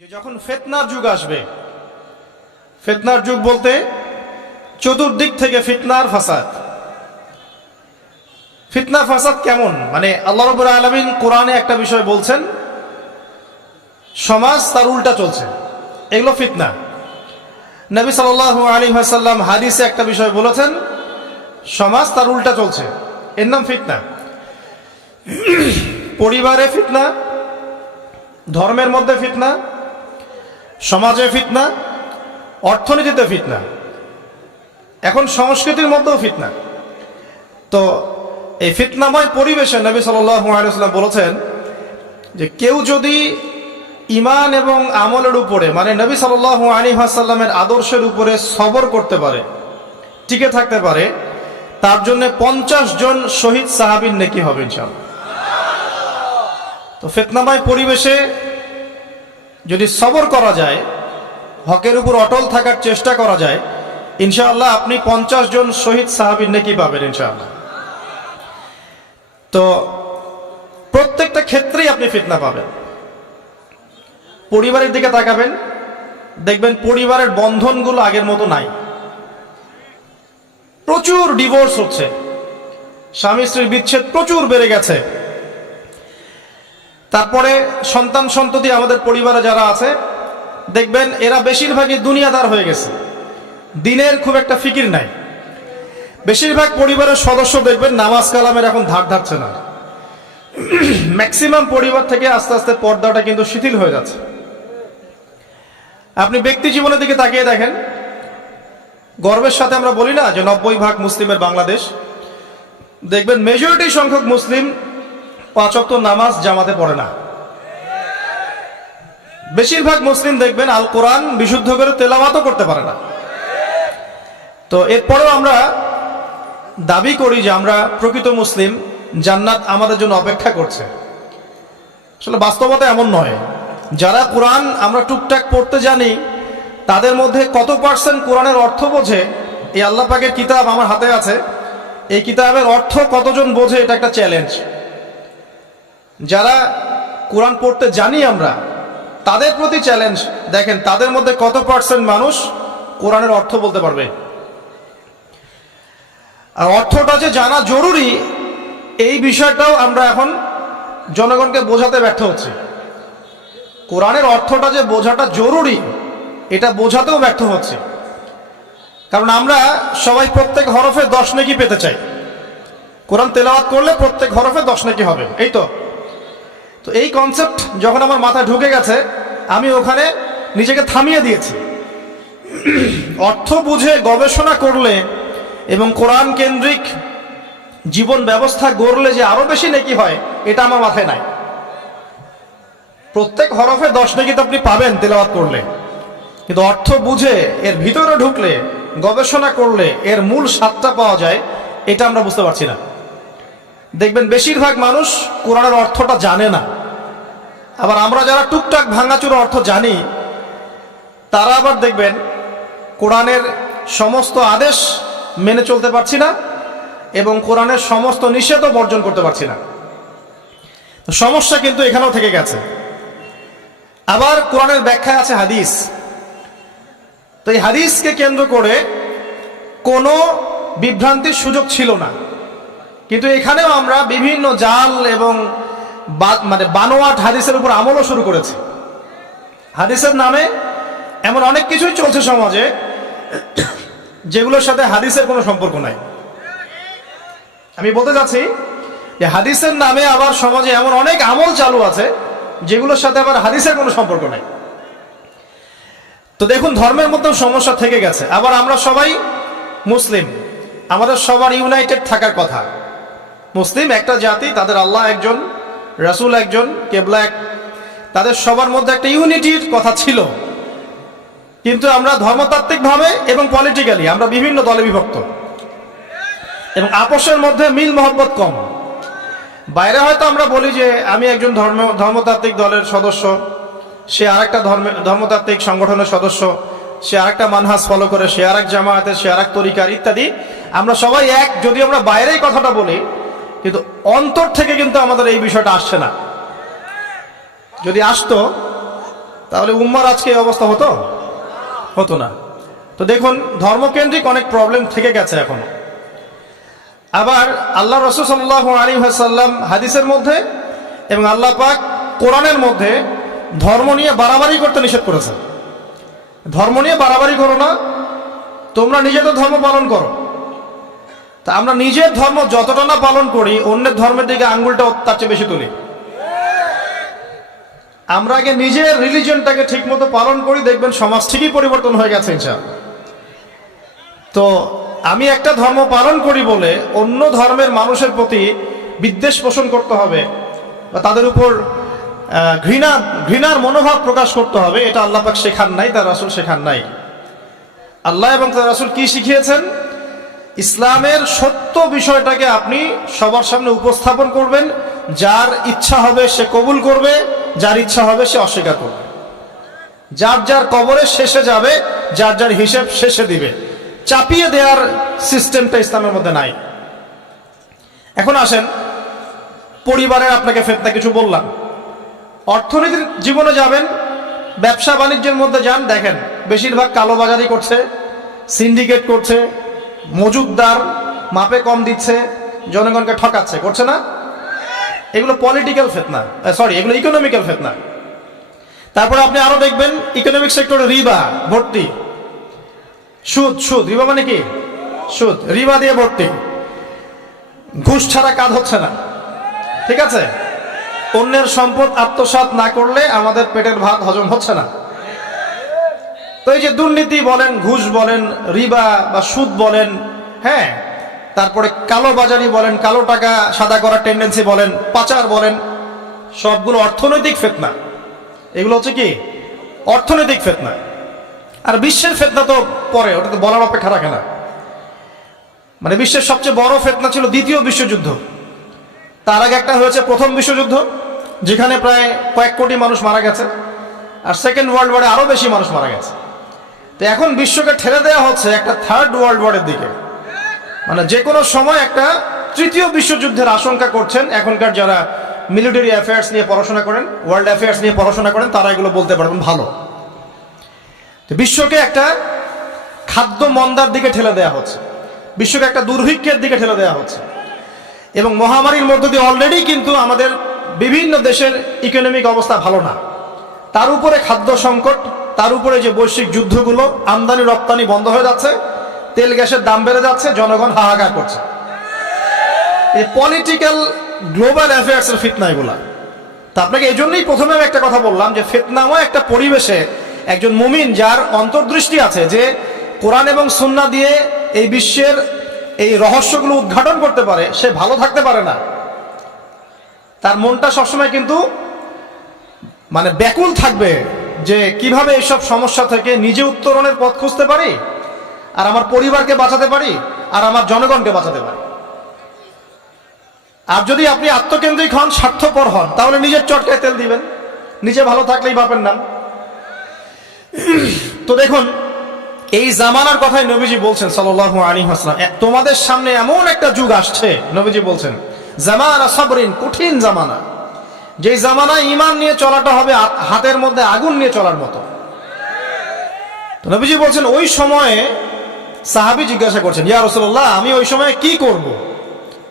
যে যখন ফিতনার যুগ আসবে, ফিতনার যুগ বলতে চতুর্দিক থেকে ফিতনার ফাসাদ। ফিতনা ফাসাদ কেমন, মানে আল্লাহ রাব্বুল আলামিন কোরআনে একটা বিষয় বলছেন, সমাজ তার উল্টা চলছে, এগুলো ফিতনা। নবী সাল্লাল্লাহু আলাইহি ওয়াসাল্লাম হাদিসে একটা বিষয় বলেছেন, সমাজ তার উল্টা চলছে, এর নাম ফিতনা। পরিবারে ফিতনা, ধর্মের মধ্যে ফিতনা, সমাজে ফিতনা, অর্থনীতিতে ফিতনা, এখন সংস্কৃতির মধ্যেও ফিতনা। তো এই ফিতনাময় পরিবেশে নবী সাল্লাল্লাহু আলাইহি ওয়াসাল্লাম বলেছেন যে কেউ যদি ঈমান এবং আমলের উপরে, মানে নবী সাল্লাল্লাহু আলাইহি ওয়াসাল্লামের আদর্শের উপরে সবর করতে পারে, টিকে থাকতে পারে, তার জন্য 50 জন শহীদ সাহাবীর নেকি হবে ইনশাআল্লাহ। তো ফিতনাময় পরিবেশে যদি সবর করা যায়, হকের উপর অটল থাকার চেষ্টা করা যায়, ইনশাআল্লাহ আপনি 50 জন শহীদ সাহাবীর নেকি পাবেন ইনশাআল্লাহ। তো প্রত্যেকটা ক্ষেত্রেই আপনি ফিতনা পাবেন। পরিবারের দিকে তাকাবেন, দেখবেন পরিবারের বন্ধনগুলো আগের মতো নাই, প্রচুর ডিভোর্স হচ্ছে, স্বামী স্ত্রীর বিচ্ছেদ প্রচুর বেড়ে গেছে। তারপরে সন্তান সন্ততি আমাদের পরিবারে যারা আছে, দেখবেন এরা বেশিরভাগই দুনিয়াদার হয়ে গেছে, দিনের খুব একটা ফিকির নাই। বেশিরভাগ পরিবারের সদস্য দেখবেন নামাজ কালামের এখন ধার ধারছে না। ম্যাক্সিমাম পরিবার থেকে আস্তে আস্তে পর্দাটা কিন্তু শিথিল হয়ে যাচ্ছে। আপনি ব্যক্তি জীবনের দিকে তাকিয়ে দেখেন, গর্বের সাথে আমরা বলি না যে 90% মুসলিমের বাংলাদেশ, দেখবেন মেজরিটি সংখ্যক মুসলিম 5 ওয়াক্ত নামাজ জামাতে পড়ে না। বেশিরভাগ মুসলিম দেখবেন আল কোরআন বিশুদ্ধ করে তেলাওয়াতও করতে পারে না। তো এরপরেও আমরা দাবি করি যে আমরা প্রকৃত মুসলিম, জান্নাত আমাদের জন্য অপেক্ষা করছে। আসলে বাস্তবতা এমন নয়। যারা কোরআন আমরা টুকটাক পড়তে জানি, তাদের মধ্যে কত পার্সেন্ট কোরআনের অর্থ বোঝে, এই আল্লাহ পাকের কিতাব আমার হাতে আছে, এই কিতাবের অর্থ কতজন বোঝে, এটা একটা চ্যালেঞ্জ। যারা কোরআন পড়তে জানি আমরা, তাদের প্রতি চ্যালেঞ্জ, দেখেন তাদের মধ্যে কত পার্সেন্ট মানুষ কোরআনের অর্থ বলতে পারবে। আর অর্থটা যে জানা জরুরি, এই বিষয়টাও আমরা এখন জনগণকে বোঝাতে ব্যর্থ হচ্ছি। কোরআনের অর্থটা যে বোঝাটা জরুরি, এটা বোঝাতেও ব্যর্থ হচ্ছে। কারণ আমরা সবাই প্রত্যেক হরফে 10 নেকি পেতে চাই। কোরআন তেলাওয়াত করলে প্রত্যেক হরফে 10 নেকি হবে, এই তো। তো এই কনসেপ্ট যখন আমার মাথায় ঢুকে গেছে, আমি ওখানে নিজেকে থামিয়ে দিয়েছি। অর্থ বুঝে গবেষণা করলে এবং কোরআন কেন্দ্রিক জীবন ব্যবস্থা গড়লে যে আরো বেশি নেকি হয়, এটা আমার মাথায় নাই। প্রত্যেক হরফে 10 নেকি তো আপনি পাবেন তেলাওয়াত করলে, কিন্তু অর্থ বুঝে এর ভিতরে ঢুকলে, গবেষণা করলে এর মূল স্বাদটা পাওয়া যায়, এটা আমরা বুঝতে পারছি না। দেখবেন বেশিরভাগ মানুষ কোরআনের অর্থটা জানে না। আবার আমরা যারা টুকটাক ভাঙাচুরা অর্থ জানি, তারা আবার দেখবেন কোরআনের সমস্ত আদেশ মেনে চলতে পারছি না এবং কোরআনের সমস্ত নিষেধও বর্জন করতে পারছি না। সমস্যা কিন্তু এখানেও থেকে গেছে। আবার কোরআনের ব্যাখ্যায় আছে হাদিস। তো এই হাদিসকে কেন্দ্র করে কোনো বিভ্রান্তির সুযোগ ছিল না, কিন্তু এখানেও আমরা বিভিন্ন জাল এবং মানে বানোয়াট হাদিসের উপর আমলও শুরু করেছি। হাদিসের নামে এমন অনেক কিছুই চলছে সমাজে, যেগুলোর সাথে হাদিসের কোনো সম্পর্ক নাই। আমি বলতে চাচ্ছি যে হাদিসের নামে আবার সমাজে এমন অনেক আমল চালু আছে, যেগুলোর সাথে আবার হাদিসের কোনো সম্পর্ক নাই। তো দেখুন, ধর্মের মধ্যেও সমস্যা থেকে গেছে। আবার আমরা সবাই মুসলিম, আমাদের সবার ইউনাইটেড থাকার কথা। মুসলিম একটা জাতি, তাদের আল্লাহ একজন, রাসূল একজন, কেবলা এক, তাদের সবার মধ্যে একটা ইউনিটির কথা ছিল। কিন্তু আমরা ধর্মতাত্ত্বিকভাবে এবং পলিটিক্যালি আমরা বিভিন্ন দলে বিভক্ত এবং আপোষের মধ্যে মিল মহব্বত কম। বাইরে হয়তো আমরা বলি যে আমি একজন ধর্মতাত্ত্বিক দলের সদস্য, সে আরেকটা ধর্মতাত্ত্বিক সংগঠনের সদস্য, সে আরেকটা মানহাজ ফলো করে, সে আরেক জামায়াতের, সে আরেক তরিকার ইত্যাদি। আমরা সবাই এক, যদি আমরা বাইরেই কথাটা বলি, কিন্তু অন্তর থেকে কিন্তু আমাদের এই বিষয়টা আসছে না। যদি আসতো, তাহলে উম্মার আজকে এই অবস্থা হতো না। তো দেখুন, ধর্মকেন্দ্রিক অনেক প্রবলেম থেকে গেছে এখনো। আবার আল্লাহ রাসূল সাল্লাল্লাহু আলাইহি ওয়াসাল্লাম হাদিসের মধ্যে এবং আল্লাহ পাক কোরআনের মধ্যে ধর্ম নিয়ে বাড়াবাড়ি করতে নিষেধ করেছেন। ধর্ম নিয়ে বাড়াবাড়ি করো না, তোমরা নিজেদের ধর্ম পালন করো। তা আমরা নিজের ধর্ম যতটা না পালন করি, অন্যের ধর্মের দিকে আঙ্গুলটা তার চেয়ে বেশি তুলি। আমরা আগে নিজের রিলিজিয়নটাকে ঠিক মতো পালন করি, দেখবেন সমাজ ঠিকই পরিবর্তন হয়ে গেছে ইনশাআল্লাহ। তো আমি একটা ধর্ম পালন করি বলে অন্য ধর্মের মানুষের প্রতি বিদ্বেষ পোষণ করতে হবে বা তাদের উপর ঘৃণার মনোভাব প্রকাশ করতে হবে, এটা আল্লাহ পাক শেখান নাই, তার রাসূল শেখান নাই। আল্লাহ এবং তার রাসূল কি শিখিয়েছেন? ইসলামের সত্য বিষয়টাকে আপনি সবার সামনে উপস্থাপন করবেন, যার ইচ্ছা হবে সে কবুল করবে, যার ইচ্ছা হবে সে অস্বীকার করবে। যার যার কবরে শেষে যাবে, যার যার হিসেব শেষে দিবে। চাপিয়ে দেওয়ার সিস্টেমটা ইসলামের মধ্যে নাই। এখন আসেন, পরিবারের আপনাকে ফিতনা কিছু বললাম। অর্থনীতির জীবনে যাবেন, ব্যবসা বাণিজ্যের মধ্যে যান, দেখেন বেশিরভাগ কালোবাজারি করছে, সিন্ডিকেট করছে, মজুদদার মাপে কম দিচ্ছে, জনগণকে ঠকাচ্ছে, করছে না? এগুলো পলিটিক্যাল ফিতনা, এগুলো ইকোনমিক্যাল ফিতনা। তারপরে আপনি আরো দেখবেন ইকোনমিক সেক্টরে রিবা ভর্তি, সুদ। রিবা মানে কি? সুদ, রিবা দিয়ে ভর্তি। ঘুষ ছাড়া কাজ হচ্ছে না, ঠিক আছে? অন্যের সম্পদ আত্মসাৎ না করলে আমাদের পেটের ভাত হজম হচ্ছে না। তো এই যে দুর্নীতি বলেন, ঘুষ বলেন, রিবা বা সুদ বলেন, হ্যাঁ, তারপরে কালো বাজারি বলেন, কালো টাকা সাদা করার টেন্ডেন্সি বলেন, পাচার বলেন, সবগুলো অর্থনৈতিক ফিতনা। এগুলো হচ্ছে কি? অর্থনৈতিক ফিতনা। আর বিশ্বের ফিতনা তো পরে, ওটা তো বলার অপেক্ষা রাখে না। মানে বিশ্বের সবচেয়ে বড় ফিতনা ছিল দ্বিতীয় বিশ্বযুদ্ধ। তার আগে একটা হয়েছে প্রথম বিশ্বযুদ্ধ, যেখানে প্রায় কয়েক কোটি মানুষ মারা গেছে। আর সেকেন্ড ওয়ার্ল্ড ওয়ারে আরো বেশি মানুষ মারা গেছে। তো এখন বিশ্বকে ঠেলে দেওয়া হচ্ছে একটা থার্ড ওয়ার্ল্ড ওয়ারের দিকে। মানে যে কোনো সময় একটা তৃতীয় বিশ্বযুদ্ধের আশঙ্কা করছেন এখনকার যারা মিলিটারি অ্যাফেয়ার্স নিয়ে পড়াশোনা করেন, ওয়ার্ল্ড অ্যাফেয়ার্স নিয়ে পড়াশোনা করেন, তারা এগুলো বলতে পারবেন ভালো। তো বিশ্বকে একটা খাদ্য মন্দার দিকে ঠেলে দেওয়া হচ্ছে, বিশ্বকে একটা দুর্ভিক্ষের দিকে ঠেলে দেওয়া হচ্ছে। এবং মহামারীর মধ্য দিয়ে অলরেডি কিন্তু আমাদের বিভিন্ন দেশের ইকোনমিক অবস্থা ভালো না, তার উপরে খাদ্য সংকট, তার উপরে যে বৈশ্বিক যুদ্ধগুলো, আমদানি রপ্তানি বন্ধ হয়ে যাচ্ছে, তেল গ্যাসের দাম বেড়ে যাচ্ছে, জনগণ হাহাকার করছে। এই পলিটিক্যাল গ্লোবাল অ্যাফেয়ার্সের ফিতনা এগুলা। তা আপনাকে এই জন্যই প্রথমে আমি একটা কথা বললাম যে ফিতনাময় একটা পরিবেশে একজন মুমিন যার অন্তর্দৃষ্টি আছে, যে কোরআন এবং সুন্নাহ দিয়ে এই বিশ্বের এই রহস্যগুলো উদ্ঘাটন করতে পারে, সে ভালো থাকতে পারে না। তার মনটা সবসময় কিন্তু মানে ব্যাকুল থাকবে যে কিভাবে এইসব সমস্যা থেকে নিজে উত্তরণের পথ খুঁজতে পারি, আর আমার পরিবারকে বাঁচাতে পারি, আর আমার জনগণকে বাঁচাতে পারি। আর যদি আপনি আত্মকেন্দ্রিক হন, স্বার্থপর হন, তাহলে নিজের চটকায় তেল দিবেন, নিজে ভালো থাকলেই বাপের নাম। তো দেখুন, এই জামানার কথাই নবীজি বলছেন সাল্লাল্লাহু আলাইহি ওয়াসাল্লাম, তোমাদের সামনে এমন একটা যুগ আসছে, নবীজি বলছেন জামানা সাবরিন, কঠিন জামানা, যে জামানায় ঈমান নিয়ে চলাটা হবে হাতের মধ্যে আগুন নিয়ে চলার মতো। তো নবীজি বলছেন ওই সময়ে, সাহাবী জিজ্ঞাসা করছেন, ইয়া রাসূলুল্লাহ, আমি ওই সময় কি করব?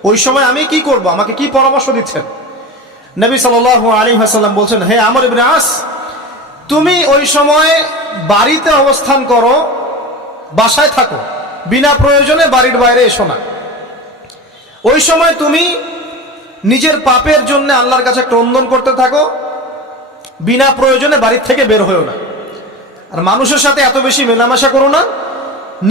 ওই সময় আমি কি করব, আমাকে কি পরামর্শ দিচ্ছেন? নবী সাল্লাল্লাহু আলাইহি ওয়াসাল্লাম বলছেন, হে আমর ইবনে আস, তুমি ওই সময় বাড়িতে অবস্থান করো, বাসায় থাকো, বিনা প্রয়োজনে বাড়ির বাইরে এসো না। ওই সময় তুমি নিজের পাপের জন্য আল্লাহর কাছে ক্রন্দন করতে থাকো, বিনা প্রয়োজনে বাড়ির থেকে বের হয়েও না। আর মানুষের সাথে এত বেশি মেলামেশা করো না,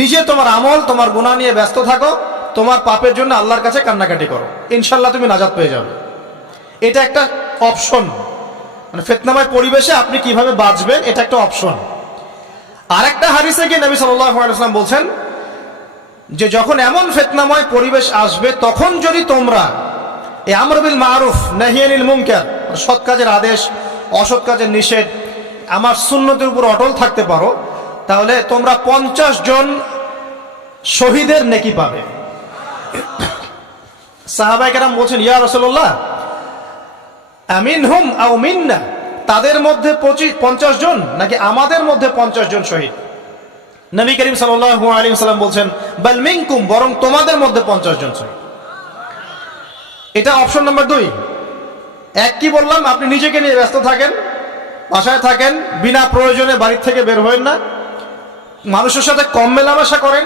নিজে তোমার আমল, তোমার গুনাহ নিয়ে ব্যস্ত থাকো, তোমার পাপের জন্য আল্লাহর কাছে কান্নাকাটি করো, ইনশাল্লাহ তুমি নাজাত পেয়ে যাবে। এটা একটা অপশন, মানে ফিতনাময় পরিবেশে আপনি কিভাবে বাঁচবেন, এটা একটা অপশন। আর একটা হাদিসে গিয়ে নবী সাল্লাল্লাহু আলাইহি ওয়াসাল্লাম বলছেন যে যখন এমন ফিতনাময় পরিবেশ আসবে, তখন যদি তোমরা এই আমর বিল মারুফ নাহি আনিল মুনকার, সৎ কাজের আদেশ, অসৎ কাজের নিষেধ, আমার সুন্নতের উপর অটল থাকতে পারো, তাহলে তোমরা 50 জন শহীদের নেকি পাবে। সাহাবায়ে কেরাম বলছেন, ইয়া রাসূলুল্লাহ, আমিনহুম আও মিন্না, তাদের মধ্যে 50 জন নাকি আমাদের মধ্যে 50 জন শহীদ? নবী করিম সাল্লাল্লাহু আলাইহি ওয়াসাল্লাম বলছেন বাল মিনকুম, বরং তোমাদের মধ্যে 50 জন শহীদ। এটা অপশন নাম্বার 2। এক কি বললাম, আপনি নিজেকে নিয়ে ব্যস্ত থাকেন, বাসায় থাকেন, বিনা প্রয়োজনে বাড়ির থেকে বের হবেন না, মানুষের সাথে কম মেলামেশা করেন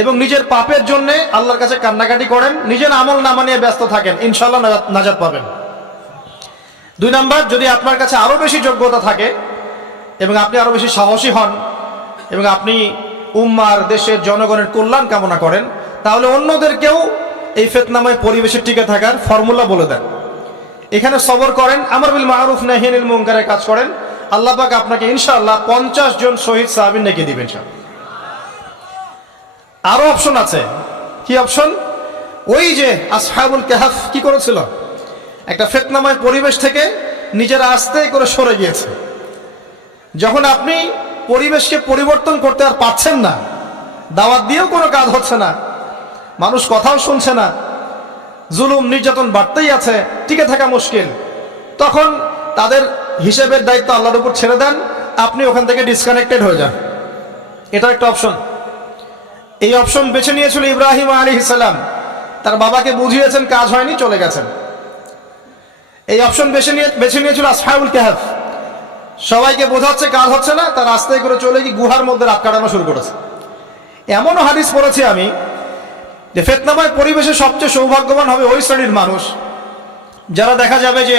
এবং নিজের পাপের জন্য আল্লাহর কাছে কান্নাকাটি করেন, নিজের আমল নামা নিয়ে ব্যস্ত থাকেন, ইনশাআল্লাহ নাজাত পাবেন। 2 নাম্বার, যদি আপনার কাছে আরো বেশি যোগ্যতা থাকে এবং আপনি আরো বেশি সাহসী হন এবং আপনি উম্মার, দেশের জনগণের কল্যাণ কামনা করেন, তাহলে অন্যদেরকেও এই ফিতনাময় পরিবেশে টিকে থাকার ফর্মুলা বলে দেন। এখানে সবর করেন, আমর বিল মারুফ নাহি আনিল মুনকারের কাজ করেন, আল্লাহ পাক আপনাকে ইনশাআল্লাহ 50 জন শহীদ সাহাবী নেকি দিবেন। আরো অপশন আছে। কি অপশন? ওই যে আসহাবুল কাহফ কি করেছিল, একটা ফিতনাময় পরিবেশ থেকে নিজেরা আস্তে করে সরে গিয়েছে। যখন আপনি পরিবেশকে পরিবর্তন করতে আর পারছেন না, দাওয়াত দিয়েও কোনো কাজ হচ্ছে না, মানুষ কথাও শুনছে না, জুলুম নির্যাতন বাড়তেই আছে, টিকে থাকা মুশকিল, তখন তাদের হিসেবের দায়িত্ব আল্লাহর উপর ছেড়ে দেন, আপনি ওখান থেকে ডিসকানেক্টেড হয়ে যান। এটা একটা অপশন। এই অপশন বেছে নিয়েছিল ইব্রাহিম আলাইহিস সালাম, তার বাবাকে বুঝিয়েছেন, কাজ হয়নি, চলে গেছেন। এই অপশন বেছে নিয়েছিল আসহাবুল কাহফ, সবাইকে বোঝাচ্ছে, কাজ হচ্ছে না, তার রাস্তায় করে চলে গিয়ে গুহার মধ্যে রাত কাটানো শুরু করেছে। এমনও হাদিস পড়েছি আমি যে ফিতনাময় পরিবেশে সবচেয়ে সৌভাগ্যবান হবে ওই শ্রেণীর মানুষ যারা দেখা যাবে যে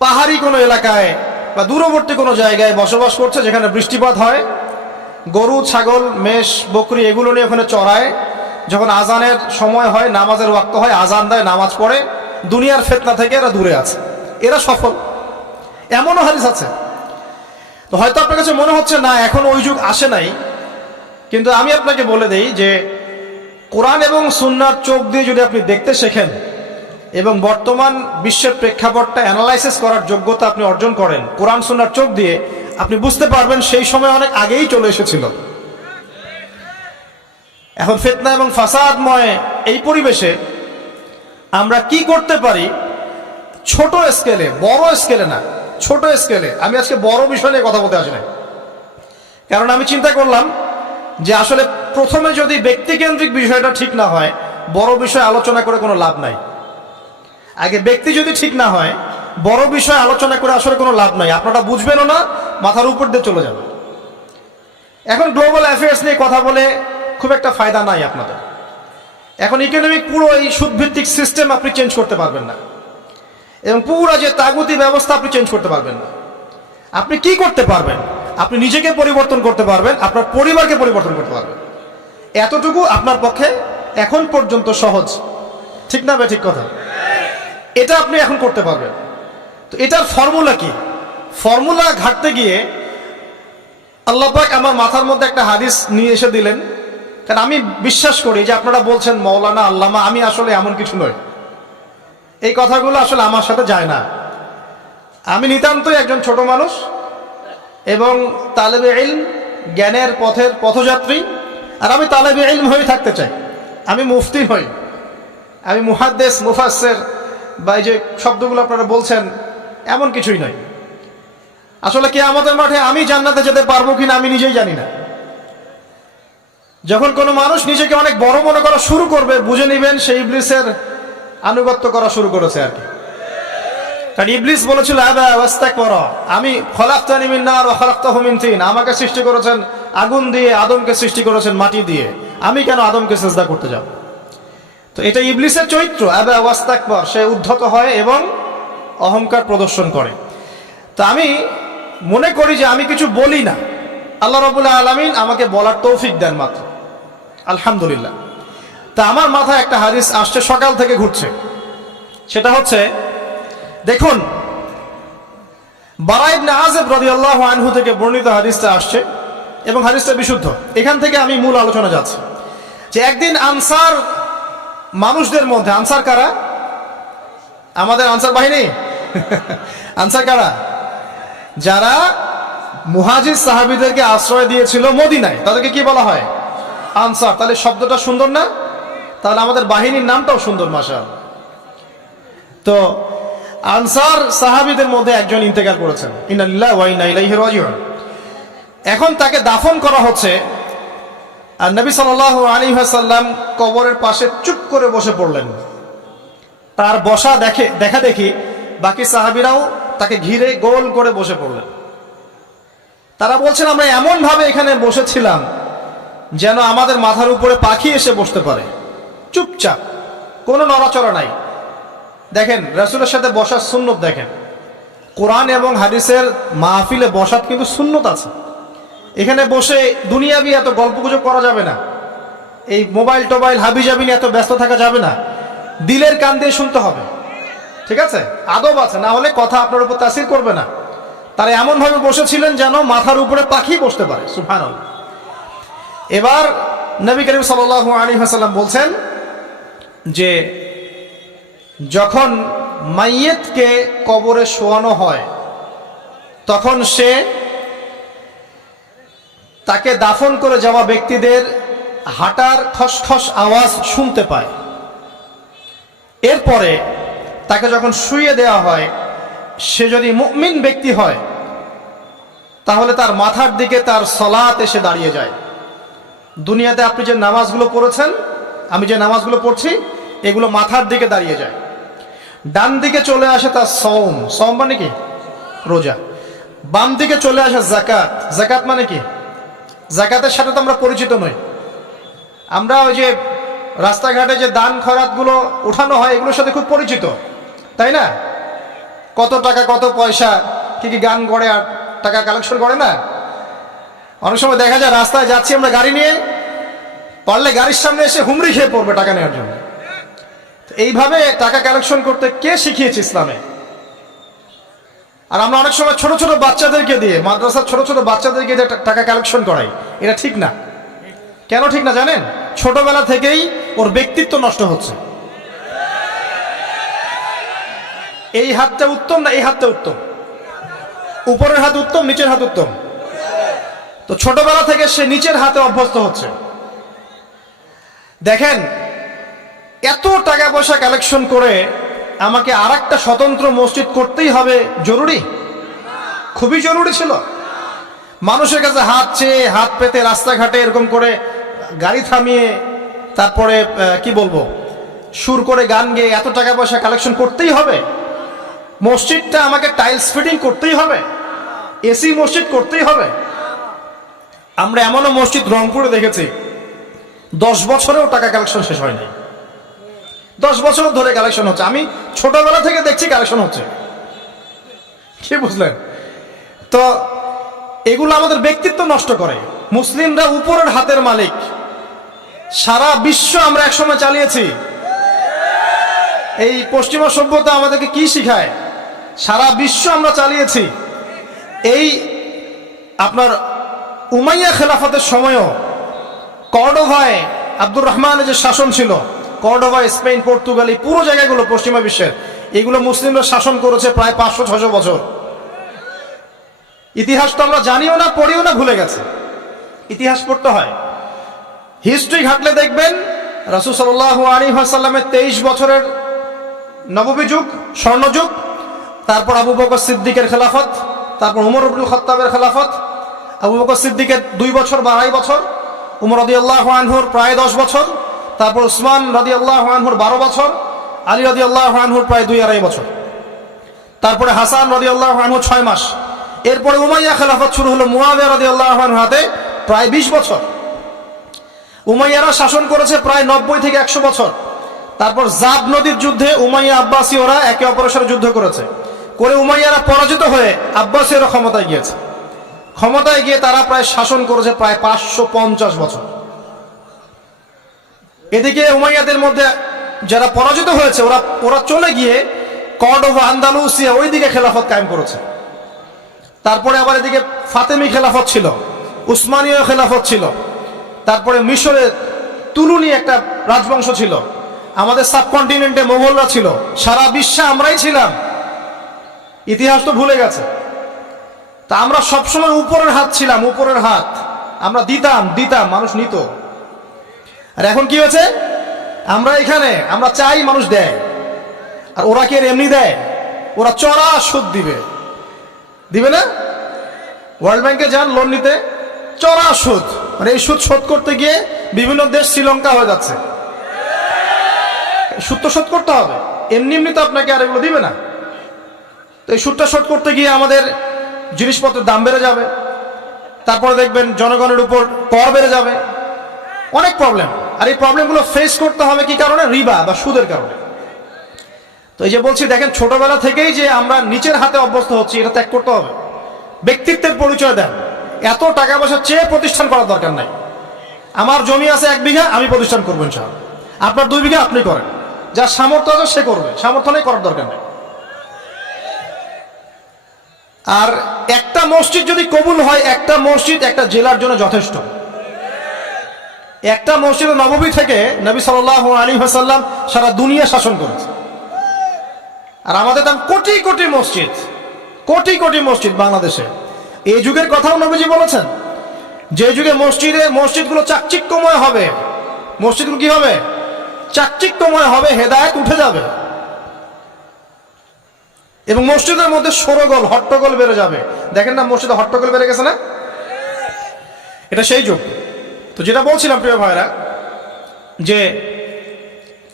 পাহাড়ি কোনো এলাকায় বা দূরবর্তী কোনো জায়গায় বসবাস করছে, যেখানে বৃষ্টিপাত হয়, গরু, ছাগল, মেষ, বকরি এগুলো নিয়ে ওখানে চড়ায়, যখন আজানের সময় হয়, নামাজের ওয়াক্ত হয়, আজান দেয়, নামাজ পড়ে, দুনিয়ার ফিতনা থেকে এরা দূরে আছে, এরা সফল। এমনও হাদিস আছে। তো হয়তো আপনার কাছে মনে হচ্ছে না এখন ওই যুগ আসে নাই, কিন্তু আমি আপনাকে বলে দেই যে কোরআন এবং সুন্নাহর চোখ দিয়ে যদি আপনি দেখতে শেখেন এবং বর্তমান বিশ্বের প্রেক্ষাপটটা অ্যানালাইসিস করার যোগ্যতা আপনি অর্জন করেন কোরআন সুন্নাহর চোখ দিয়ে, আপনি বুঝতে পারবেন সেই সময় অনেক আগেই চলে এসেছিল। এখন ফিতনা এবং ফাসাদময় এই পরিবেশে আমরা কি করতে পারি, ছোট স্কেলে, বড় স্কেলে না, ছোট স্কেলে। আমি আজকে বড় বিষয় নিয়ে কথা বলতে আসি না, কারণ আমি চিন্তা করলাম যে আসলে প্রথমে যদি ব্যক্তিকেন্দ্রিক বিষয়টা ঠিক না হয়, বড় বিষয় আলোচনা করে কোনো লাভ নাই। আগে ব্যক্তি যদি ঠিক না হয়, বড় বিষয় আলোচনা করে আসলে কোনো লাভ নাই, আপনারা বুঝবেনও না, মাথার উপর দিয়ে চলে যাবে। এখন গ্লোবাল অ্যাফেয়ার্স নিয়ে কথা বলে খুব একটা ফায়দা নাই আপনাদের। এখন ইকোনমিক পুরো এই সুদভিত্তিক সিস্টেম আপনি চেঞ্জ করতে পারবেন না, এবং পুরো যে তাগুতি ব্যবস্থা আপনি চেঞ্জ করতে পারবেন না। আপনি কি করতে পারবেন? আপনি নিজেকে পরিবর্তন করতে পারবেন, আপনার পরিবারকে পরিবর্তন করতে পারবেন। এতটুকু আপনার পক্ষে এখন পর্যন্ত সহজ, ঠিক না? ঠিক কথা। এটা আপনি এখন করতে পারবেন। তো এটার ফর্মুলা কি? ফর্মুলা ঘাটতে গিয়ে আল্লাহ পাক আমার মাথার মধ্যে একটা হাদিস নিয়ে এসে দিলেন, কারণ আমি বিশ্বাস করি যে আপনারা বলছেন মৌলানা, আল্লামা, আমি আসলে এমন কিছু নই, এই কথাগুলো আসলে আমার সাথে যায় না। আমি নিতান্তই একজন ছোট মানুষ এবং তালেবে ইলম, জ্ঞানের পথের পথযাত্রী, আর আমি তালেবে ইলম হয়ে থাকতে চাই। আমি মুফতি হই, আমি মুহাদ্দিস, মুফাসসির বা এই যে শব্দগুলো আপনারা বলছেন, এমন কিছুই নয়। আসলে কিয়ামতের মাঠে আমি জান্নাতে যেতে পারবো কিনা আমি নিজেই জানি না। যখন কোনো মানুষ নিজেকে অনেক বড় মনে করা শুরু করবে, বুঝে নেবেন সে ইবলিসের আনুগত্য করা শুরু করেছে আর কি। কারণ ইবলিস বলেছিল আবা ওয়াস্তাকবারা, আমি খলাকতানি মিন নার ওয়া খলাকতাহু মিন তিন, আমাকে সৃষ্টি করেছেন আগুন দিয়ে, আদমকে সৃষ্টি করেছেন মাটি দিয়ে, আমি কেন আদমকে সিজদা করতে যাব? তো এটা ইবলিসের চরিত্র, আবা ওয়াস্তাকবার, সে উদ্ধত হয় এবং অহংকার প্রদর্শন করে। তো আমি মনে করি যে আমি কিছু বলি না, আল্লাহ রাব্বুল আলামিন আমাকে বলার তৌফিক দেন মাত্র, আলহামদুলিল্লাহ। তা আমার মাথায় একটা হাদিস আসছে, সকাল থেকে ঘুরছে। সেটা হচ্ছে, দেখুন, বারা ইবনে আযিব রাদিয়াল্লাহু আনহু থেকে বর্ণিত হাদিসটা আসছে এবং হাদিসটা বিশুদ্ধ। এখান থেকে আমি মূল আলোচনা যাচ্ছি যে একদিন আনসার মানুষদের মধ্যে, আনসার কারা? আমাদের আনসার বাহিনী। আনসার কারা? যারা মুহাজির সাহাবীদেরকে আশ্রয় দিয়েছিল মদিনায়, তাদেরকে কি বলা হয়? আনসার। তাহলে শব্দটা সুন্দর না? তাহলে আমাদের বাহিনীর নামটাও সুন্দর, মাশাআল্লাহ। তো আনসার সাহাবীদের মধ্যে একজন ইন্তেকাল করেছেন, ইন্না লিল্লাহি ওয়া ইন্না ইলাইহি রাজিউন। এখন তাকে দাফন করা হচ্ছে, আর নবী সাল্লাল্লাহু আলাইহি ওয়াসাল্লাম কবরের পাশে চুপ করে বসে পড়লেন। তার বসা দেখা দেখি বাকি সাহাবীরাও তাকে ঘিরে গোল করে বসে পড়লেন। তারা বলছেন, আমরা এমন ভাবে এখানে বসেছিলাম যেন আমাদের মাথার উপরে পাখি এসে বসতে পারে, চুপচাপ, কোনো নড়াচড়া নাই। দেখেন রাসূলের সাথে বসার সুন্নত, দেখেন কোরআন এবং হাদিসের মাহফিলে বসার কিন্তু সুন্নত আছে। এখানে বসে দুনিয়াবি এত গল্পগুজব করা যাবে না, এই মোবাইল টোবাইল হাবিজাবি নিয়ে এত ব্যস্ত থাকা যাবে না, দিলের কান দিয়ে শুনতে হবে, ঠিক আছে? আদব আছে, না হলে কথা আপনার উপর তাসির করবে না। তারা এমন ভাবে বসেছিলেন যেন মাথার উপরে পাখি বসতে পারে, সুবহানাল্লাহ। এবার নবী করিম সাল্লাল্লাহু আলাইহি ওয়াসাল্লাম বলছেন যে যখন মাইয়েতকে কবরে শোয়ানো হয় তখন সে তাকে দাফন করে যাওয়া ব্যক্তিদের হাঁটার খসখস আওয়াজ শুনতে পায়। এরপরে তাকে যখন শুইয়ে দেওয়া হয়, সে যদি মুমিন ব্যক্তি হয় তাহলে তার মাথার দিকে তার সালাত এসে দাঁড়িয়ে যায়। দুনিয়াতে আপনি যে নামাজগুলো পড়েছেন, আমি যে নামাজগুলো পড়ছি, এগুলো মাথার দিকে দাঁড়িয়ে যায়। ডান দিকে চলে আসে তার সওম, সওম মানে কি? রোজা। বাম দিকে চলে আসে যাকাত, যাকাত মানে কি? যাকাতের সাথে তো আমরা পরিচিত নই। আমরা ওই যে রাস্তাঘাটে যে দান খয়রাতগুলো উঠানো হয় এগুলোর সাথে খুব পরিচিত, তাই না? কত টাকা কত পয়সা, কি কি গান করে আর টাকা কালেকশন করে না? অনেক সময় দেখা যায় রাস্তায় যাচ্ছি আমরা গাড়ি নিয়ে, পারলে গাড়ির সামনে এসে হুমড়ি খেয়ে পড়বে টাকা নেওয়ার জন্য। এইভাবে টাকা কালেকশন করতে কে শিখিয়েছে ইসলামে? আর আমরা অনেক সময় ছোট ছোট বাচ্চাদেরকে দিয়ে, মাদ্রাসার ছোট ছোট বাচ্চাদেরকে দিয়ে টাকা কালেকশন করাই। এটা ঠিক না। কেন ঠিক না জানেন? ছোটবেলা থেকেই ওর ব্যক্তিত্ব নষ্ট হচ্ছে। এই হাতটা উত্তম না এই হাতটা উত্তম? উপরের হাত উত্তম, নিচের হাত উত্তম? তো ছোটবেলা থেকে সে নিচের হাতে অভ্যস্ত হচ্ছে। দেখেন, এত টাকা পয়সা কালেকশন করে আমাকে আর একটা স্বতন্ত্র মসজিদ করতেই হবে জরুরি? খুবই জরুরি ছিল। মানুষের কাছে হাত চেয়ে, হাত পেতে রাস্তাঘাটে এরকম করে গাড়ি থামিয়ে, তারপরে কি বলবো, সুর করে গান গেয়ে এত টাকা পয়সা কালেকশন করতেই হবে? মসজিদটা আমাকে টাইলস ফিটিং করতেই হবে? এসি মসজিদ করতেই হবে? আমরা এমনও মসজিদ রংপুরে দেখেছি 10 বছরেও টাকা কালেকশন শেষ হয় নাই। 10 বছর ধরে কালেকশন হচ্ছে। আমি ছোটবেলা থেকে দেখছি কালেকশন হচ্ছে। কি বুঝলেন? তো এগুলো আমাদের ব্যক্তিত্ব নষ্ট করে। মুসলিমরা উপরের হাতের মালিক। সারা বিশ্ব আমরা একসময় চালিয়েছি। এই পশ্চিমা সভ্যতা আমাদেরকে কি শিখায়? সারা বিশ্ব আমরা চালিয়েছি। এই আপনার উমাইয়া খেলাফতের সময়ও কর্ডোভায় আব্দুর রহমানের যে শাসন ছিল, কর্ডোভা, স্পেন, পর্তুগাল, এই পুরো জায়গাগুলো পশ্চিমা বিশ্বের, এগুলো মুসলিমরা শাসন করেছে প্রায় 500-600 বছর। ইতিহাস তো আমরা জানিও না, পড়িও না, ভুলে গেছে। ইতিহাস পড়তে হয়। হিস্ট্রি ঘাটলে দেখবেন রাসূল সাল্লাল্লাহু আলাইহি ওয়াসাল্লামের 23 বছরের নববী যুগ, স্বর্ণযুগ, তারপর আবু বকর সিদ্দিকের খেলাফত, তারপর উমর ইবনুল খাত্তাবের খেলাফত। আবু বকর সিদ্দিকের 2 বছর বা 2.5 বছর, উমর রাদিয়াল্লাহু আনহুর প্রায় 10 বছর, তারপর উসমান রাদিয়াল্লাহু আনহুর 12 বছর, আলী রাদিয়াল্লাহু আনহুর প্রায় 2-2.5 বছর, তারপরে হাসান রাদিয়াল্লাহু আনহু 6 মাস। এরপরে উমাইয়া খেলাফত শুরু হলো মুয়াবিয়া রাদিয়াল্লাহু আনহুর হাতে, প্রায় 20 বছর। উমাইয়ারা শাসন করেছে প্রায় 90 থেকে 100 বছর। তারপর জাব নদীর যুদ্ধে উমাইয়া আব্বাসী ওরা একে অপরের সাথে যুদ্ধ করেছে, করে উমাইয়ারা পরাজিত হয়ে আব্বাসীরা ক্ষমতায় গিয়েছে। ক্ষমতায় গিয়ে তারা প্রায় শাসন করেছে প্রায় 550 বছর। এদিকে উমাইয়াদের মধ্যে যারা পরাজিত হয়েছে ওরা চলে গিয়ে কর্ডোভা, আন্দালুসিয়া, ওইদিকে খেলাফত কায়েম করেছে। তারপরে আবার এদিকে ফাতেমি খেলাফত ছিল, উসমানীয় খেলাফত ছিল, তারপরে মিশরে তুলুনি একটা রাজবংশ ছিল, আমাদের সাবকন্টিনেন্টে মোগলরা ছিল, সারা বিশ্বে আমরাই ছিলাম। ইতিহাস তো ভুলে গেছে। তা আমরা সবসময় উপরের হাত ছিলাম, উপরের হাত আমরা দিতাম, মানুষ নিত। আর এখন কি হয়েছে? আমরা এখানে আমরা চাই, মানুষ দেয়। আর ওরা কি এমনি দেয়? ওরা চড়া সুদ দিবে, দিবে না? ওয়ার্ল্ড ব্যাংকে যান লোন নিতে, চড়া সুদ, মানে এই সুদ শোধ করতে গিয়ে বিভিন্ন দেশ শ্রীলঙ্কা হয়ে যাচ্ছে। সুদ তো শোধ করতে হবে, এমনি এমনি তো আপনাকে আর এগুলো দিবে না। তো এই সুদটা শোধ করতে গিয়ে আমাদের জিনিসপত্রের দাম বেড়ে যাবে, তারপরে দেখবেন জনগণের উপর কর বেড়ে যাবে, অনেক প্রবলেম। আর এই প্রবলেমগুলো ফেস করতে হবে কি কারণে? রিবা বা সুদের কারণে। তো এই যে বলছি, দেখেন ছোটবেলা থেকেই যে আমরা নিচের হাতে অভ্যস্ত হচ্ছি, এটা ত্যাগ করতে হবে। ব্যক্তিত্বের পরিচয় দেন, এত টাকা পয়সা চেয়ে প্রতিষ্ঠান করার দরকার নাই। আমার জমি আছে 1 বিঘা, আমি প্রতিষ্ঠান করবো ইনশাআল্লাহ। আপনার 2 বিঘা আপনি করেন, যার সামর্থ্য আছে সে করবে, সামর্থ্য নেই করার দরকার নেই। আর একটা মসজিদ যদি কবুল হয়, একটা মসজিদ একটা জেলার জন্য যথেষ্ট। একটা মসজিদ নববী থেকে নবী সাল্লাল্লাহু আলাইহি ওয়াসাল্লাম সারা দুনিয়া শাসন করেছে। আর আমাদের তো কোটি কোটি মসজিদ, কোটি কোটি মসজিদ বাংলাদেশে। এই যুগের কথাও নবীজি বলেছেন, যে যুগে মসজিদগুলো চাকচিক্যময় হবে, মসজিদগুলো কি হবে? চাকচিক্যময় হবে, হেদায়েত উঠে যাবে, এবং মসজিদের মধ্যে শোরগোল হট্টগোল বেড়ে যাবে। দেখেন না মসজিদে হট্টগোল বেড়ে গেছে না? এটা সেই যুগ। তো যেটা বলছিলাম প্রিয় ভাইরা, যে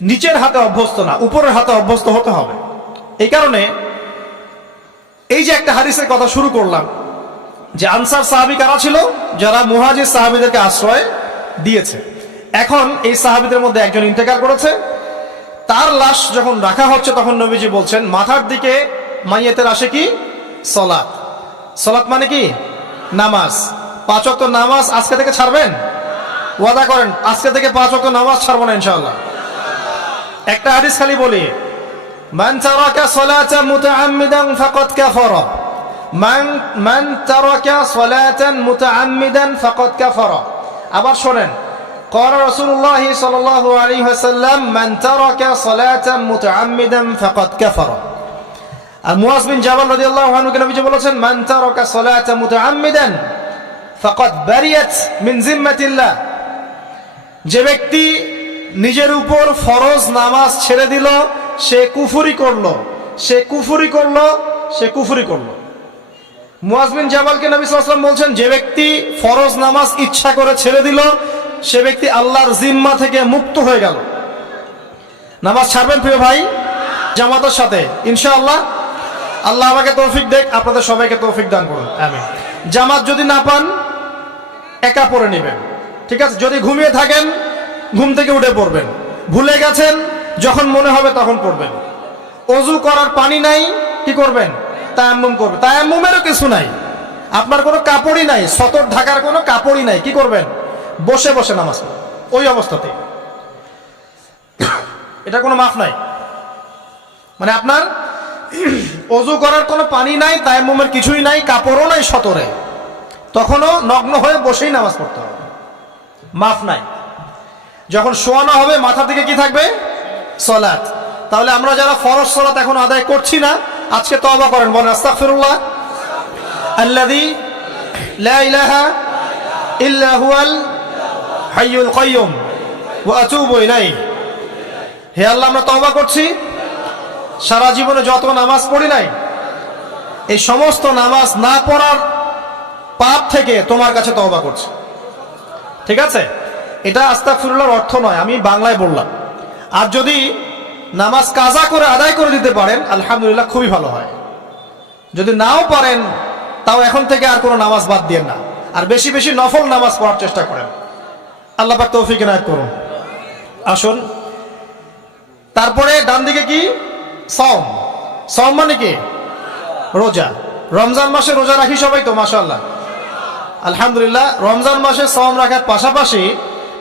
নিচের হাতে অভ্যস্ত না, উপরের হাতে অভ্যস্ত হতে হবে। এই কারণে এই যে একটা হাদিসের কথা শুরু করলাম, যে আনসার সাহাবী কারা ছিল? যারা মুহাজির সাহাবীদেরকে আশ্রয় দিয়েছে। এখন এই সাহাবীদের মধ্যে একজন ইন্তেকাল করেছে, তার লাশ যখন রাখা হচ্ছে তখন নবীজি বলছেন, মাথার দিকে মাইয়েতের আসে কি? সলাত। সলাত মানে কি? নামাজ। 5 ওয়াক্ত নামাজ আজকে থেকে ছাড়বেন? ওয়াদা করেন আজকে থেকে 5 ওয়াক্ত নামাজ ছাড়বো না ইনশাআল্লাহ। একটা হাদিস খালি বলি, মান তারাকা সালাতান মুতাআম্মিদান ফাকাদ কাফারা, মান তারাকা সালাতান মুতাআম্মিদান ফাকাদ কাফারা। আবার শুনেন, قال رسول الله صلى الله عليه وسلم من ترك صلاة متعمدا فقد كفر। আর মুয়াজ বিন জাবাল রাদিয়াল্লাহু আনহু কে নবীজি বলেছেন, মান তারাকা সালাতা মুতাআম্মিদান ফাকাদ বারিয়াত মিন জিম্মাতিল্লাহ। যে ব্যক্তি নিজের উপর ফরজ নামাজ ছেড়ে দিল, সে কুফরি করলো, সে কুফরি করলো, সে কুফরি করলো। মুয়াজ বিন জাবালকে নবী সাল্লাল্লাহু আলাইহি ওয়াসাল্লাম বলছেন, যে ব্যক্তি ফরজ নামাজ ইচ্ছা করে ছেড়ে দিল, সে ব্যক্তি আল্লাহর জিম্মা থেকে মুক্ত হয়ে গেল। নামাজ ছাড়বেন প্রিয় ভাই জামাতের সাথে ইনশাআল্লাহ। আল্লাহ আমাকে তৌফিক দেখ, আপনাদের সবাইকে তৌফিক দান করুন, আমিন। জামাত যদি না পান একা পড়ে নেবেন, ঠিক আছে? যদি ঘুমিয়ে থাকেন ঘুম থেকে উঠে পড়বেন, ভুলে গেছেন যখন মনে হবে তখন পড়বেন। ওযু করার পানি নাই, কি করবেন? তায়াম্মুম করবেন। তায়াম্মুমেরও কিছু নাই, আপনার কোনো কাপড়ই নাই, সতর ঢাকার কোনো কাপড়ই নাই, কি করবেন? বসে বসে নামাজ পড়বেন ওই অবস্থাতে। এটা কোনো মাফ নাই, মানে আপনার ওযু করার কোনো পানি নাই, তায়াম্মুমের কিছুই নাই, কাপড়ও নাই সতরে, তখনও নগ্ন হয়ে বসেই নামাজ পড়তে হবে, মাফ নাই। যখন শোয়ানো হবে মাথার দিকে কি থাকবে? সালাত। তাহলে আমরা যারা ফরজ সালাত এখন আদায় করছি না, আজকে তওবা করেন, বলেন আস্তাগফিরুল্লাহ আল্লাযী লা ইলাহা ইল্লা হুয়াল হাইয়ুল কাইয়ুম ওয়া আতুবু ইলাইহি। হে আল্লাহ, আমরা তওবা করছি, সারা জীবনে যত নামাজ পড়ি নাই, এই সমস্ত নামাজ না পড়ার পাপ থেকে তোমার কাছে তওবা করছি। ঠিক আছে? এটা আস্তাগফিরুল্লাহর অর্থ নয়, আমি বাংলায় বললাম। আর যদি নামাজ কাজা করে আদায় করে দিতে পারেন আলহামদুলিল্লাহ, খুবই ভালো হয়। যদি নাও পারেন তাও এখন থেকে আর কোনো নামাজ বাদ দিয়েন না, আর বেশি বেশি নফল নামাজ পড়ার চেষ্টা করেন। আল্লাহ পাক তৌফিক এনায়েত করুন। আসুন, তারপরে ডান দিকে কি? সওম। সওম মানে কি? রোজা। রমজান মাসে রোজা রাখি সবাই তো মাশাআল্লাহ, আলহামদুলিল্লাহ। রমজান মাসে সওম রাখার পাশাপাশি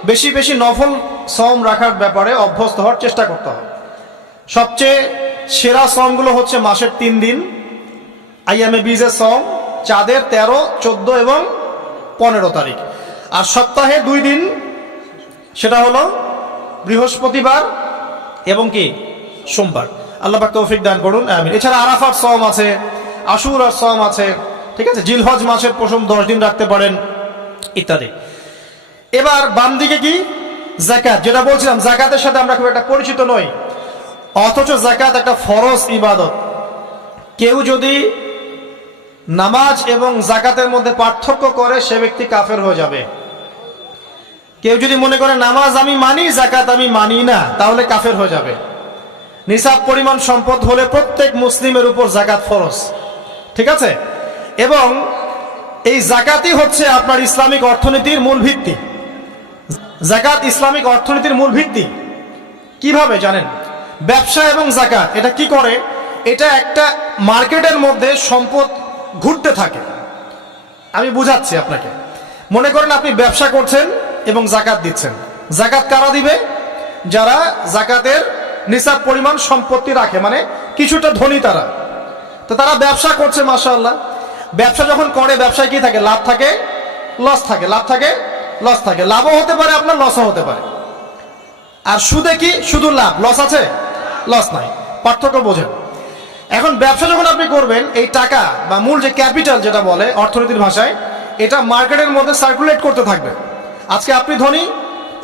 বেশি বেশি নফল সওম রাখার ব্যাপারে অভ্যস্ত হওয়ার চেষ্টা করতে হবে। সবচেয়ে সেরা সওমগুলো হচ্ছে মাসের 3 দিন, আইয়ামে বীজের সওম, চাঁদের 13, 14 এবং 15 তারিখ। আর সপ্তাহে 2 দিন, সেটা হলো বৃহস্পতিবার এবং কি সোমবার। আল্লাহ পাক তৌফিক দান করুন, আমিন। এছাড়া আরাফার সওম আছে, আশুরার সওম আছে, ঠিক আছে? জিলহজ মাসের প্রথম 10 দিন রাখতে পারেন, ইত্যাদি। এবার বাম দিকে কি? যাকাত। যেটা বলছিলাম, যাকাতের সাথে আমরা খুব একটা পরিচিত নই, অথচ যাকাত একটা ফরজ ইবাদত। কেউ যদি নামাজ এবং জাকাতের মধ্যে পার্থক্য করে সে ব্যক্তি কাফের হয়ে যাবে। কেউ যদি মনে করে নামাজ আমি মানি জাকাত আমি মানি না, তাহলে কাফের হয়ে যাবে। নিসাব পরিমাণ সম্পদ হলে প্রত্যেক মুসলিমের উপর জাকাত ফরজ, ঠিক আছে? এবং এই জাকাতই হচ্ছে আপনার ইসলামিক অর্থনীতির মূল ভিত্তি। জাকাত ইসলামিক অর্থনীতির মূল ভিত্তি। কিভাবে জানেন? ব্যবসা এবং জাকাত এটা কি করে? এটা একটা মার্কেটের মধ্যে সম্পদ ঘুরতে থাকে। আমি বুঝাচ্ছি আপনাকে। মনে করেন আপনি ব্যবসা করছেন এবং জাকাত দিচ্ছেন। জাকাত কারা দিবে? যারা জাকাতের নিসাব পরিমাণ সম্পত্তি রাখে, মানে কিছুটা ধনী তারা। তো তারা ব্যবসা করছে, মাশাআল্লাহ। ব্যবসা যখন করে, ব্যবসায় কি থাকে? লাভ থাকে, লস থাকে, লাভ থাকে, লস থাকে। লাভও হতে পারে আপনার, লসও হতে পারে। আর সুদে কি? শুধু লাভ, লস আছে? লস নাই। পার্থক্য বোঝেন। এখন ব্যবসা যখন আপনি করবেন, এই টাকা বা মূল যে ক্যাপিটাল যেটা বলে অর্থনীতির ভাষায়, এটা মার্কেটের মধ্যে সার্কুলেট করতে থাকবে। আজকে আপনি ধনী,